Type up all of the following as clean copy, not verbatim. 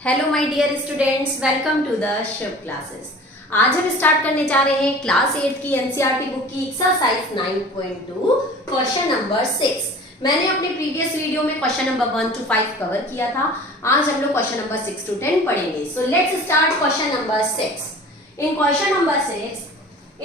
Hello my dear students, welcome to the Shiv classes. आज हम start करने जा रहे हैं क्लास 8 की एनसीईआरटी बुक की एक्सरसाइज 9.2 क्वेश्चन नंबर 6। मैंने अपने प्रीवियस वीडियो में क्वेश्चन नंबर 1 to 5 कवर किया था। आज हम लोग क्वेश्चन नंबर 6 to 10 पढ़ेंगे। So let's start question number 6। In question number 6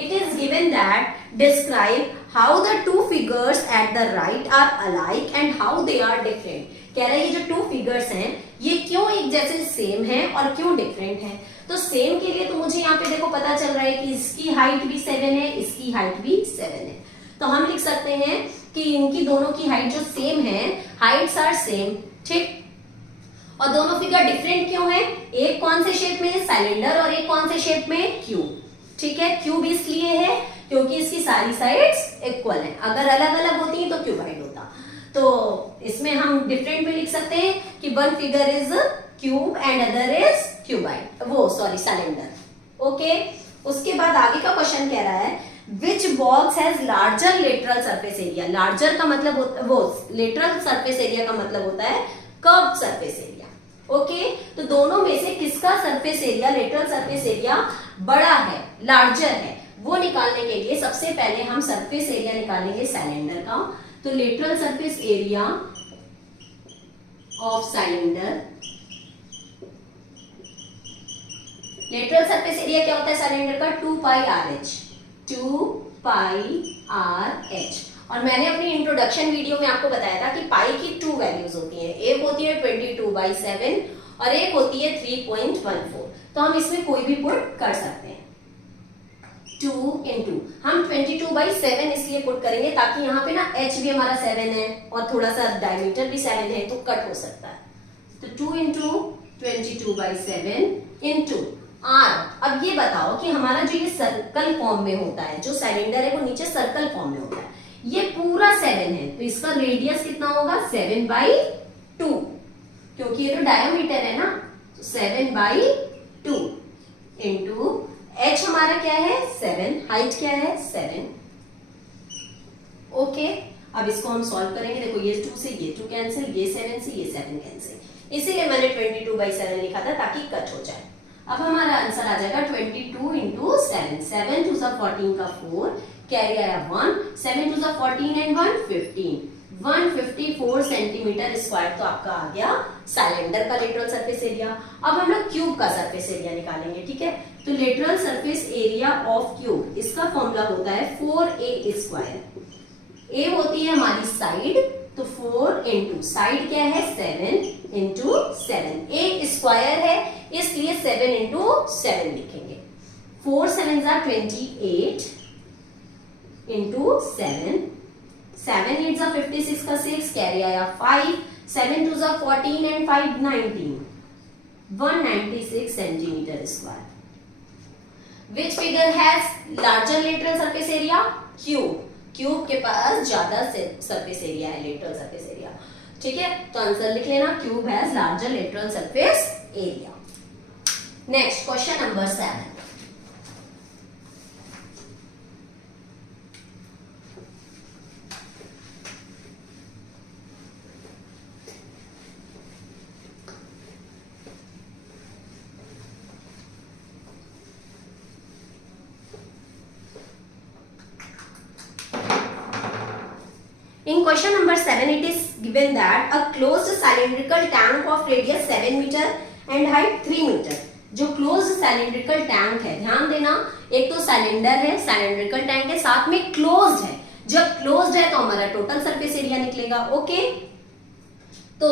it is given that describe how the two figures at the right are alike and how they are different। कह रहा है ये जो टू फिगर्स हैं ये क्यों एक जैसे सेम है और क्यों डिफरेंट है। तो सेम के लिए तो मुझे यहाँ पे देखो पता चल रहा है कि इसकी हाइट भी 7 है, इसकी हाइट भी 7 है। तो हम लिख सकते हैं कि इनकी दोनों की हाइट जो सेम है, हाइट्स आर सेम, ठीक। और दोनों फिगर डिफरेंट क्यों है? एक कौन से शेप में, सिलेंडर, और एक कौन से शेप में, क्यूब। ठीक है, क्यूब इसलिए है क्योंकि इसकी सारी साइड्स इक्वल हैं। अगर अलग अलग होती तो क्यूबाइड होता। तो इसमें हम डिफरेंट में लिख सकते हैं कि one figure is cube and other is cuboid, cylinder. Okay, उसके बाद आगे का क्वेश्चन कह रहा है which box has larger lateral surface area. Larger का मतलब लेटरल सरफेस एरिया का मतलब होता है कर्व्ड सरफेस एरिया। ओके, तो दोनों में से किसका surface area, lateral surface area बड़ा है, लार्जर है, वो निकालने के लिए सबसे पहले हम सरफेस एरिया निकालेंगे सिलेंडर का। तो lateral surface area of cylinder, lateral surface area क्या होता है सिलेंडर का? 2 पाई आर एच, 2 पाई आर एच। और मैंने अपनी इंट्रोडक्शन वीडियो में आपको बताया था कि पाई की 2 वैल्यूज होती हैं, एक होती है 22/7 और एक होती है 3.14। तो हम इसमें कोई भी पुट कर सकते हैं। 2 into हम 22/7 इसलिए पुट करेंगे ताकि यहाँ पे ना h भी हमारा 7 है और थोड़ा सा डायमीटर भी 7 है, तो कट हो सकता है। तो 2 into 22/7 into r। अब ये बताओ कि हमारा जो ये सर्कल फॉर्म में होता है, जो सिलेंडर है वो नीचे सर्कल फॉर्म में होता है, ये पूरा 7 है, तो इसका रेडियस कितना होगा? 7/2, क्योंकि ये तो डायमीटर है ना। तो 7/2 इंटू h हमारा क्या है? 7, हाइट क्या है? 7। ओके, अब इसको हम सॉल्व करेंगे। देखो ये 2 से ये 2 कैंसिल, ये 7 से ये 7 कैंसिल, इसीलिए मैंने 22/7 लिखा था ताकि कट हो जाए। अब हमारा आंसर आ जाएगा 22 into 7, 7 2 14 का 4, कैरी आया 1, 7 2 14 एंड 1 15, 154 सेंटीमीटर स्क्वायर। तो आपका आ गया सिलेंडर का लेटरल सरफेस एरिया। अब हम लोग क्यूब का सरफेस एरिया निकालेंगे, ठीक है। तो lateral surface area of cube, इसका फॉर्मूला होता है 4a²। ए होती है हमारी साइड, तो 4 इंटू साइड क्या है? 7 इंटू 7। ए स्क्वायर है इसलिए 7 इंटू 7 लिखेंगे। 4 7 28 इंटू 7, 7 8 56 का 6, कैरी आया 5, 7 2 14 and 5 19, 196 centimetre square. Which figure has larger lateral surface area? Cube। Cube के पास ज्यादा सरफेस एरिया है, लेटरल सरफेस एरिया, ठीक है। तो आंसर लिख लेना, cube has larger lateral surface area. Next question number 7। In question number 7, it is given that a closed cylindrical tank of radius 7 meter and height 3 meter। जो closed cylindrical tank है, ध्यान देना, एक तो सिलेंडर है, cylindrical tank है, साथ में क्लोज्ड है। जब क्लोज्ड है तो हमारा टोटल सरफेस एरिया निकलेगा। ओके, तो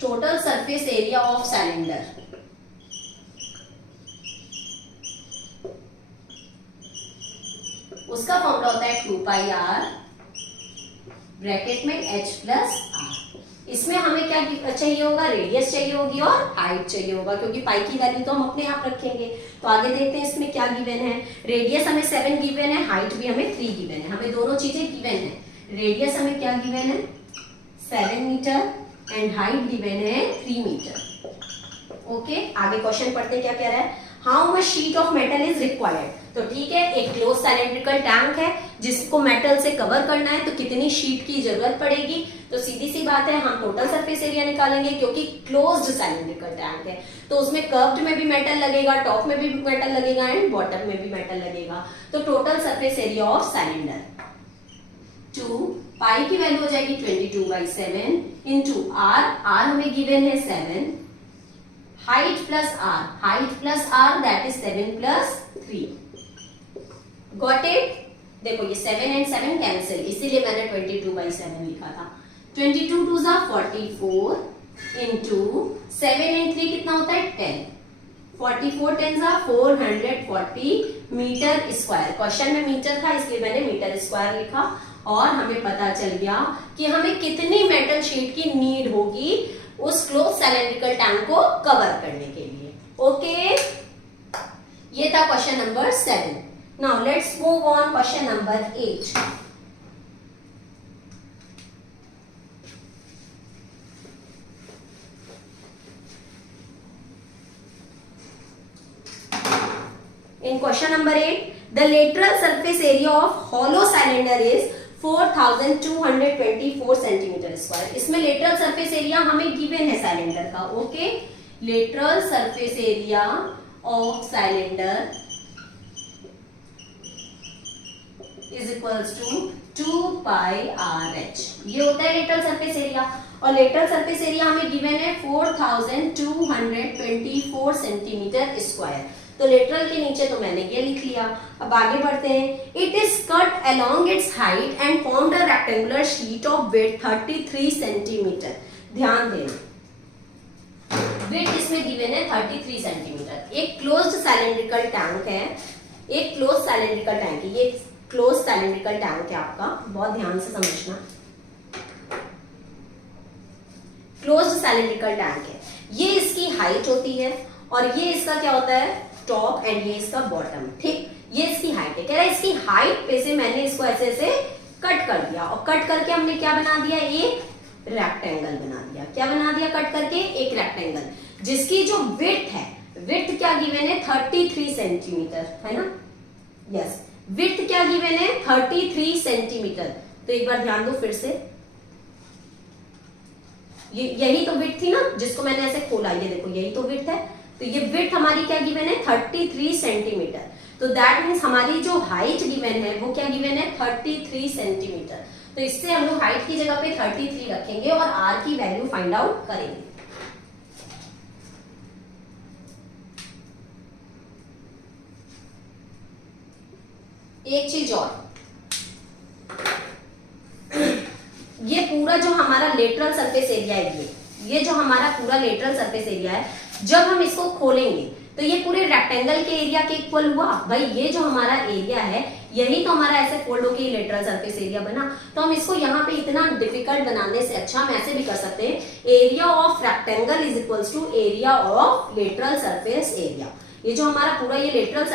total surface area of cylinder, उसका फॉर्मूला होता है 2 पाई आर ब्रैकेट में h प्लस आर। इसमें हमें क्या चाहिए होगा? रेडियस चाहिए होगी और हाइट चाहिए होगा, क्योंकि पाई की वैल्यू तो हम अपने आप रखेंगे। तो आगे देखते हैं इसमें क्या गिवन है। रेडियस हमें 7 गिवन है, हाइट भी हमें 3 गिवन है, हमें दोनों चीजें गिवन है। रेडियस हमें क्या गिवन है? 7 मीटर एंड हाइट गिवन है 3 मीटर। ओके, आगे क्वेश्चन पढ़ते हैं क्या कह रहा है। How much sheet of metal is required. तो ठीक है, एक क्लोज सिलेंड्रिकल टैंक है जिसको मेटल से कवर करना है, तो कितनी शीट की जरूरत पड़ेगी। तो सीधी सी बात है, हम टोटल सरफेस एरिया निकालेंगे क्योंकि क्लोज्ड सिलेंड्रिकल टैंक है, तो उसमें कर्व्ड में भी मेटल लगेगा, टॉप में भी मेटल लगेगा एंड बॉटम में भी मेटल लगेगा। तो total surface area of cylinder 2 pi की वैल्यू हो जाएगी 22/7 इंटू आर, आर हमें गिवन है 7, height plus R that is 7 plus 3। Got it. देखो ये 7 एंड 7 कैंसिल, इसीलिए मैंने 22/7 लिखा था। 22 2 जा 44 इंटू 7 एंड 3 कितना होता है 10, 44 10 जा 440 मीटर स्क्वायर। क्वेश्चन में मीटर था इसलिए मैंने मीटर स्क्वायर लिखा, और हमें पता चल गया कि हमें कितनी मेटल शीट की नीड होगी उस क्लोज सिलेंड्रिकल टैंक को कवर करने के लिए। ओके, ये था question number 7। Now let's move on question number 8। In question number 8, the lateral surface area of hollow cylinder is 4224 centimetre square. इसमें लेटरल सरफेस एरिया हमें गिवन है सिलेंडर का। Okay, lateral surface area of cylinder is equals to 2 pi RH। ये होता है lateral surface area, और lateral surface area हमें given है 4224 सेंटीमीटर स्क्वायर। तो लेटरल के नीचे तो मैंने ये लिख लिया। अब आगे बढ़ते हैं। It is cut along it's height and formed a rectangular sheet of width 33 centimetre. ध्यान देना, विड्थ इसमें गिवन है 33 सेंटीमीटर। एक क्लोज्ड सिलेंड्रिकल टैंक है, एक क्लोज सिलेंड्रिकल टैंक है, ये क्लोज सिलेंड्रिकल टैंक है आपका, बहुत ध्यान से समझना। क्लोज्ड सिलेंड्रिकल टैंक है, ये इसकी हाइट होती है और ये इसका क्या होता है टॉप एंड ये इसका बॉटम। ठीक, ये इसकी हाइट है। कह रहा है इसकी हाइट पे से मैंने इसको ऐसे ऐसे कट कर दिया, और कट करके हमने क्या बना दिया, एक रेक्टेंगल बना दिया। क्या बना दिया कट करके, एक रेक्टेंगल, जिसकी जो विड्थ है, विड्थ क्या गिवन है 33 सेंटीमीटर, है ना। यस, विड्थ क्या गिवन है 33 सेंटीमीटर। तो एक बार ध्यान दो फिर से, यही तो विड्थ थी ना जिसको मैंने ऐसे खोला, ये देखो यही तो विड्थ है। तो ये विड्थ हमारी क्या गिवन है 33 सेंटीमीटर। तो दैट मीन्स हमारी जो हाइट गिवन है वो क्या गिवन है 33 सेंटीमीटर। तो इससे हम लोग हाइट की जगह पे 33 रखेंगे और आर की वैल्यू फाइंड आउट करेंगे। एक चीज और, ये पूरा जो हमारा लेटरल सरफेस एरिया है, ये जो हमारा पूरा लेटरल सरफेस एरिया है, जब हम इसको खोलेंगे तो ये पूरे रेक्टेंगल के एरिया के इक्वल हुआ। भाई ये जो हमारा एरिया है यही तो हमारा ऐसे फोल्ड होकर लेटरल सरफेस एरिया बना। तो हम इसको यहाँ पे इतना डिफिकल्ट बनाने से अच्छा हम ऐसे भी कर सकते हैं, area of rectangle is equals to area of lateral surface area. ये जो हमारा पूरा ये लेटरल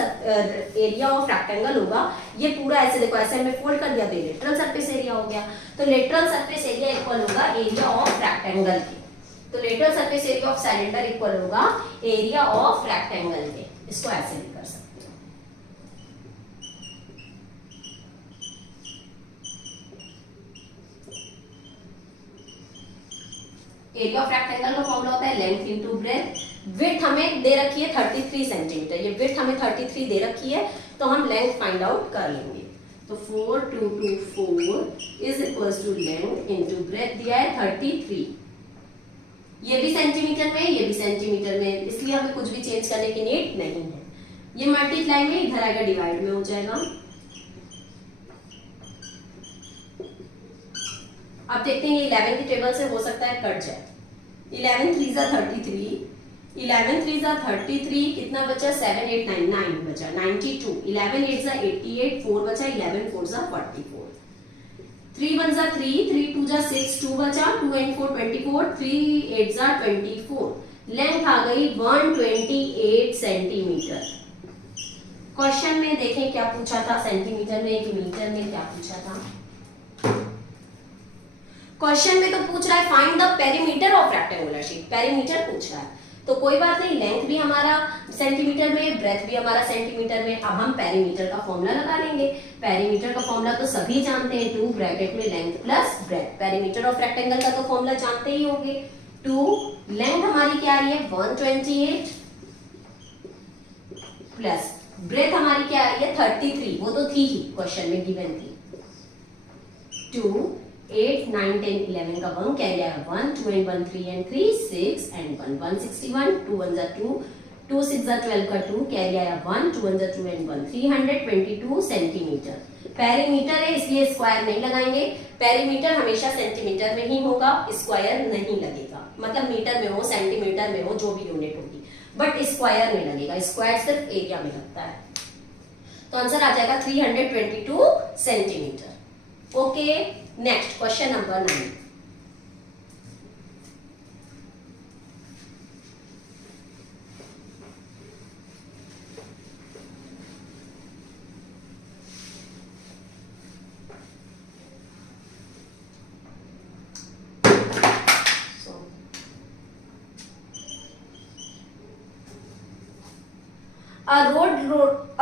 एरिया ऑफ रेक्टेंगल होगा, ये पूरा ऐसे देखो ऐसे हमने फोल्ड कर दिया तो ये लेटरल सरफेस एरिया हो गया। तो लेटरल सरफेस एरिया इक्वल होगा एरिया ऑफ रेक्टेंगल के। तो lateral surface area of cylinder equal होगा एरिया ऑफ रेक्टेंगल के। इसको ऐसे भी कर सकते हो। एरिया ऑफ रेक्टेंगल का फॉर्मूला होता है लेंथ इनटू ब्रेथ। विड्थ हमें दे रखी है 33 सेंटीमीटर, ये विड्थ हमें 33 दे रखी है, तो हम लेंथ फाइंड आउट कर लेंगे। तो 4224 is equals to length into breadth दिया है 33। ये भी सेंटीमीटर में, ये भी सेंटीमीटर में, इसलिए हमें कुछ भी चेंज करने की नीड नहीं है। ये मल्टीप्लाई में इधर आएगा डिवाइड में हो जाएगा। अब देखते हैं ये 11 की टेबल से हो सकता है कट जाए। 11 3 जा 33, 11 3 जा 33, कितना बचा 7 8 9 9 बचा 92, 11 8 जा 88, 4 बचा, 11 4 जा 44, 3 1 जा 3, 3 2 जा 6, 2 बचा, 2 and 4 24, 3 8 जा 24। लेंथ आ गई 128 सेंटीमीटर। क्वेश्चन में देखें क्या पूछा था, सेंटीमीटर में कि मीटर में क्या पूछा था। क्वेश्चन में तो पूछ रहा है find the perimeter of rectangular sheet, perimeter पूछ रहा है। तो कोई बात नहीं, लेंथ भी हमारा सेंटीमीटर में, ब्रेथ भी हमारा सेंटीमीटर में। अब हम पेरीमीटर का फॉर्मूला लगा लेंगे। पेरीमीटर का फॉर्मूला तो सभी जानते हैं, 2 ब्रैकेट में length plus breadth. Perimeter of rectangle का तो फॉर्मूला जानते ही होंगे। 2 लेंथ हमारी क्या आ रही है 128 प्लस ब्रेथ हमारी क्या आ रही है 33, वो तो थी ही, क्वेश्चन में गिवन थी। 2 8 9 10 11 का 1 कैरी आया 1, 2 and 1 3 and 3 6 and 1 161, 2 1 जा 2, 2 6 जा 12 का 2 कैरी आया 1, 2 1 जा 2 and 1 322 सेंटीमीटर। पेरीमीटर है इसलिए स्क्वायर नहीं लगाएंगे, पेरीमीटर हमेशा सेंटीमीटर में ही होगा, स्क्वायर नहीं लगेगा। मतलब मीटर में हो, सेंटीमीटर में हो, जो भी यूनिट होगी, बट स्क्वायर में लगेगा। स्क्वायर सिर्फ एरिया में लगता है। तो आंसर आ जाएगा 322 centimetre. Okay, next question number 9।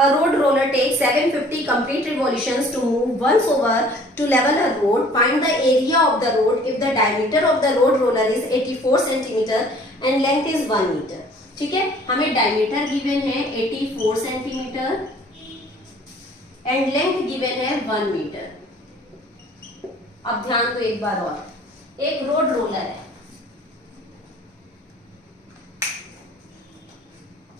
A road roller takes 750 complete revolutions to move once over to level a road. Find the area of the road if the diameter of the road roller is 84 centimeter and length is 1 meter. ठीक है, हमें diameter given है 84 centimetre and length given है 1 metre. अब ध्यान दो एक बार और, एक रोड रोलर है,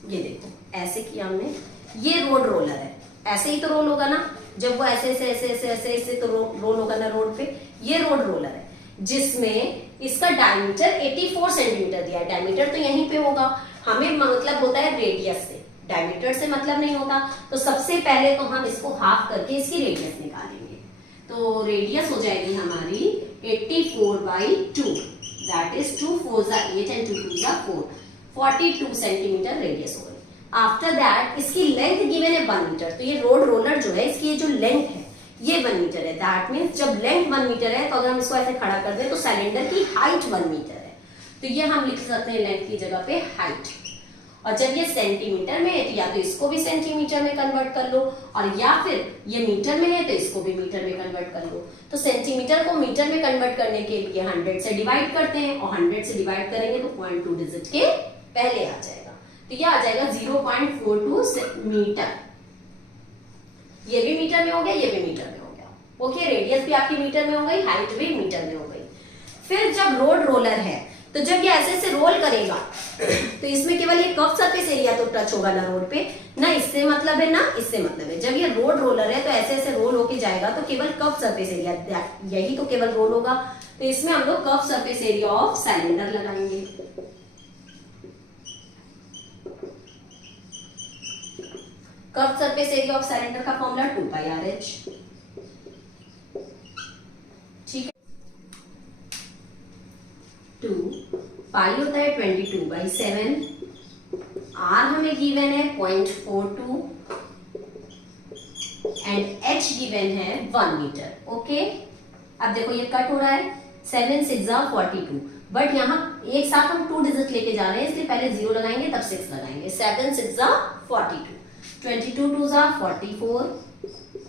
ये देखो ऐसे किया हमने, ये रोड रोलर है, ऐसे ही तो रोल होगा ना, जब वो ऐसे ऐसे ऐसे ऐसे ऐसे ऐसे तो रोल होगा ना रोड पे। ये रोड रोलर है जिसमें इसका डायमीटर 84 सेंटीमीटर दिया है। डायमीटर तो यहीं पे होगा, हमें मतलब होता है रेडियस से, डायमीटर से मतलब नहीं होता। तो सबसे पहले तो हम इसको हाफ करके इसकी रेडियस निकालेंगे। तो रेडियस हो जाएगी हमारी 84/2, दैट इज 2 4 जा 8 एंड 2 2 जा 4, 42 सेंटीमीटर रेडियस हो गई। आफ्टर दैट इसकी लेंथ गिवन है 1 मीटर। तो ये रोड रोलर जो है इसकी ये जो लेंथ है ये 1 मीटर है। दैट मीन्स जब लेंथ 1 मीटर है तो अगर हम इसको ऐसे खड़ा कर दें तो सिलेंडर की हाइट 1 मीटर है। तो ये हम लिख सकते हैं लेंथ की जगह पे हाइट। और जब ये सेंटीमीटर में है तो या तो इसको भी सेंटीमीटर में कन्वर्ट कर लो, और या फिर ये मीटर में है तो इसको भी मीटर में कन्वर्ट कर लो। तो सेंटीमीटर को मीटर में कन्वर्ट करने के लिए 100 से डिवाइड करते हैं, और 100 से डिवाइड करेंगे तो 0.2 डिजिट के पहले आ जाएगा। तो ये आ जाएगा 0.42 मीटर। ये भी मीटर में हो गया, ये भी मीटर में हो गया। ओके, रेडियस भी आपकी मीटर में हो गई, हाइट भी मीटर में हो गई। फिर जब रोड रोलर है तो जब ये ऐसे से रोल करेगा तो इसमें केवल ये कर्व सरफेस एरिया तो टच होगा ना रोड पे, ना इससे मतलब है ना इससे मतलब है। जब ये रोड रोलर है तो ऐसे ऐसे रोल होके जाएगा तो केवल कर्व सरफेस एरिया, यही तो केवल रोल होगा। तो इसमें हम लोग curve surface area of cylinder लगाएंगे। Curve surface area of cylinder का फॉर्मूला 2πRH। ठीक है, 2 पाई होता है 22/7, R हमें गिवन है 0.42 एंड H गिवन है 1 मीटर। ओके, अब देखो ये कट हो रहा है, 7 6 जा 42, बट यहाँ एक साथ हम 2 डिजिट लेके जा रहे हैं इसलिए पहले 0 लगाएंगे तब 6 लगाएंगे। 7 6 जा 42, 22 2 जा 44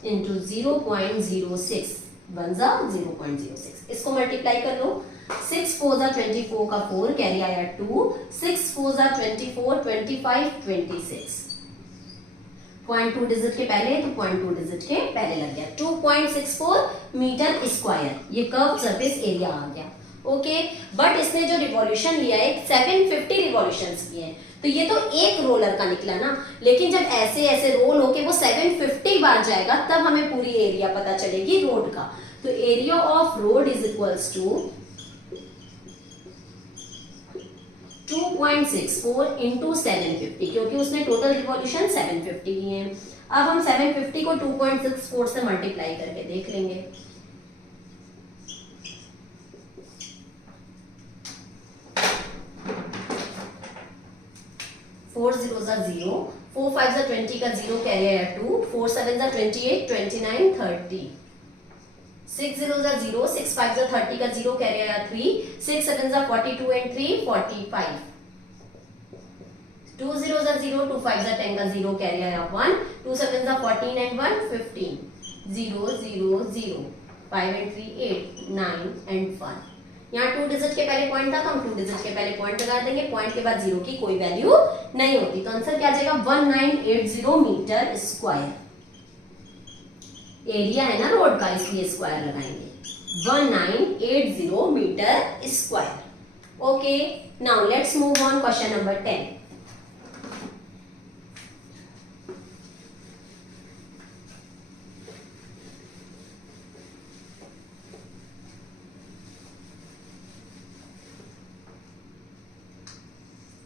इंटू 0.06 1 जा 0.06। इसको मल्टीप्लाई कर लो, 6 4 जा 24 का 4 कैरी आया 2, 6 4 जा 24 25 26। 0.2 डिजिट के पहले तो 0.2 डिजिट के पहले लग गया, 2.64 मीटर स्क्वायर। ये कर्व सरफेस एरिया आ गया। ओके, बट इसने जो रिवॉल्यूशन लिया है 750 रिवॉल्यूशंस किए हैं, तो ये तो एक रोलर का निकला ना, लेकिन जब ऐसे ऐसे रोल होके वो 750 बार जाएगा तब हमें पूरी एरिया पता चलेगी रोड का। तो area of road is equals to 2.64 into 750, क्योंकि उसने टोटल रिवॉल्यूशन 750 लिए हैं। अब हम 750 को 2.64 से मल्टीप्लाई करके देख लेंगे। 4 0 जा 0, 4 5 जा 20 का 0 कैरी आया 2, 4 7 जा 28 29 30, 6 0 जा 0, 6 5 जा 30 का 0 कैरी आया 3, 6 7 जा 42 एंड 3 45, 2 0 जा 0, 2 5 जा 10 का 0 कैरी आया 1, 2 7 जा 14 एंड 1 15, 0 0 0, 5 and 3 8 9 and 1। यहाँ 2 डिजिट के पहले पॉइंट था तो हम 2 डिजिट के पहले पॉइंट लगा देंगे, पॉइंट के बाद 0 की कोई वैल्यू नहीं होती, तो आंसर क्या आ जाएगा 1980 मीटर स्क्वायर। एरिया है ना रोड का इसलिए स्क्वायर लगाएंगे, 1980 metre square. Okay, now let's move on question number 10।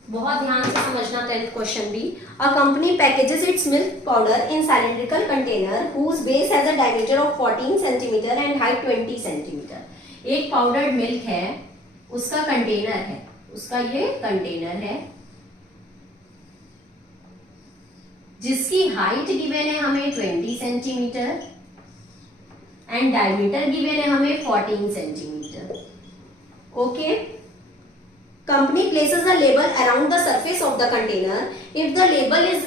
बहुत ध्यान से समझना 10th क्वेश्चन भी। A company packages its milk powder in cylindrical container whose base has a diameter of 14 centimetre and height 20 centimetre. एक powdered milk है, उसका container है, उसका ये कंटेनर है जिसकी हाइट गिवन है हमें 20 सेंटीमीटर एंड डायमीटर गिवन है हमें 14 centimetre. Okay, company places a label around the surface of the container. If the label is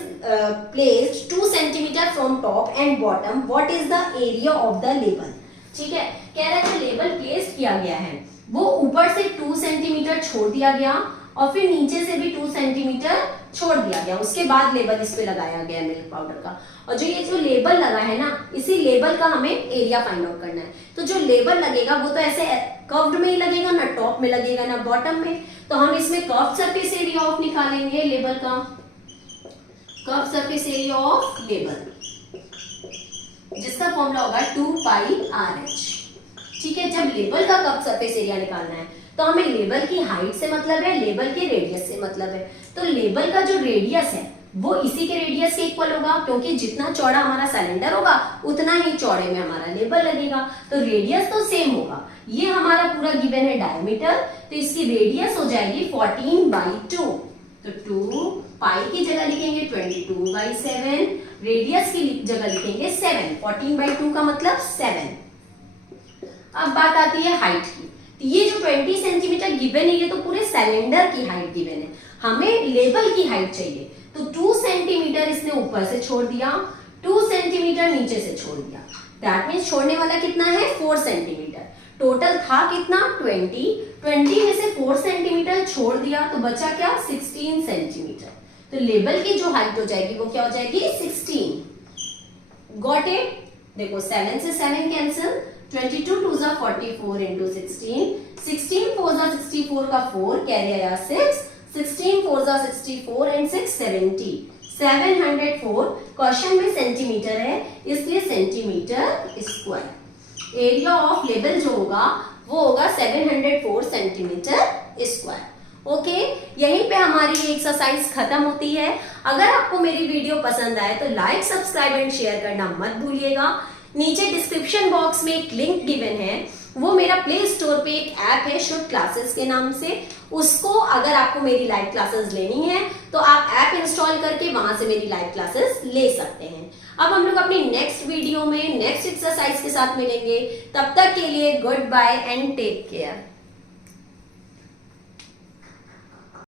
placed 2 centimeter from top and bottom, what is the area of the label? ठीक है, कह रहा है label place किया गया है, वो ऊपर से 2 सेंटीमीटर छोड़ दिया गया और फिर नीचे से भी 2 सेंटीमीटर छोड़ दिया गया, उसके बाद लेबल इस पे लगाया गया मिल्क पाउडर का। और जो ये जो लेबल लगा है ना, इसी लेबल का हमें एरिया फाइंड आउट करना है। तो जो लेबल लगेगा वो तो ऐसे कर्व्ड में ही लगेगा, ना टॉप में लगेगा ना बॉटम में, तो हम इसमें कर्व सरफेस एरिया ऑफ निकालेंगे लेबल का, curve surface area of label, जिसका फॉर्मूला होगा 2 पाई RH। ठीक है, जब लेबल का कर्व सरफेस एरिया निकालना है तो हमें लेबल की हाइट से मतलब है, लेबल के रेडियस से मतलब है। तो लेबल का जो रेडियस है वो इसी के रेडियस के इक्वल होगा, क्योंकि जितना चौड़ा हमारा सिलेंडर होगा उतना ही चौड़े में हमारा लेबल लगेगा, तो रेडियस तो सेम होगा। ये हमारा पूरा गिवन है डायमीटर, तो इसकी रेडियस हो जाएगी 14/2, तो 2 पाई की जगह लिखेंगे 22/7, रेडियस की जगह लिखेंगे 7, 14/2 का मतलब 7। अब बात आती है हाइट की, तो ये जो 20 सेंटीमीटर गिवन है ये तो पूरे सिलेंडर की हाइट गिवन है, हमें लेबल की हाइट चाहिए, तो 2 सेंटीमीटर इसने ऊपर से छोड़ दिया, 2 सेंटीमीटर नीचे से छोड़ दिया, दैट मींस छोड़ने वाला कितना है 4 सेंटीमीटर। टोटल था कितना 20 में से 4 सेंटीमीटर छोड़ दिया तो बचा क्या 16 सेंटीमीटर। तो लेबल की जो हाइट हो जाएगी वो क्या हो जाएगी 16। Got it? देखो 7 से 7 कैंसिल, 22 2 जा 44 इंटू 16, 16 4 जा 64 का 4 कैरी आया 6, 16 4 जा 64 एंड 6 70, 704। क्वेश्चन में सेंटीमीटर है इसलिए centimetre square. Area of label जो होगा वो होगा 704 सेंटीमीटर स्क्वायर। ओके, यहीं पे हमारी ये एक्सरसाइज खत्म होती है। अगर आपको मेरी वीडियो पसंद आए तो लाइक सब्सक्राइब एंड शेयर करना मत भूलिएगा। नीचे डिस्क्रिप्शन बॉक्स में एक लिंक गिवन है, वो मेरा प्ले स्टोर पे एक ऐप है शुड क्लासेस के नाम से, उसको अगर आपको मेरी लाइव क्लासेस लेनी है तो आप ऐप इंस्टॉल करके वहां से मेरी लाइव क्लासेस ले सकते हैं। अब हम लोग अपनी नेक्स्ट वीडियो में नेक्स्ट एक्सरसाइज के साथ मिलेंगे, तब तक के लिए goodbye and take care.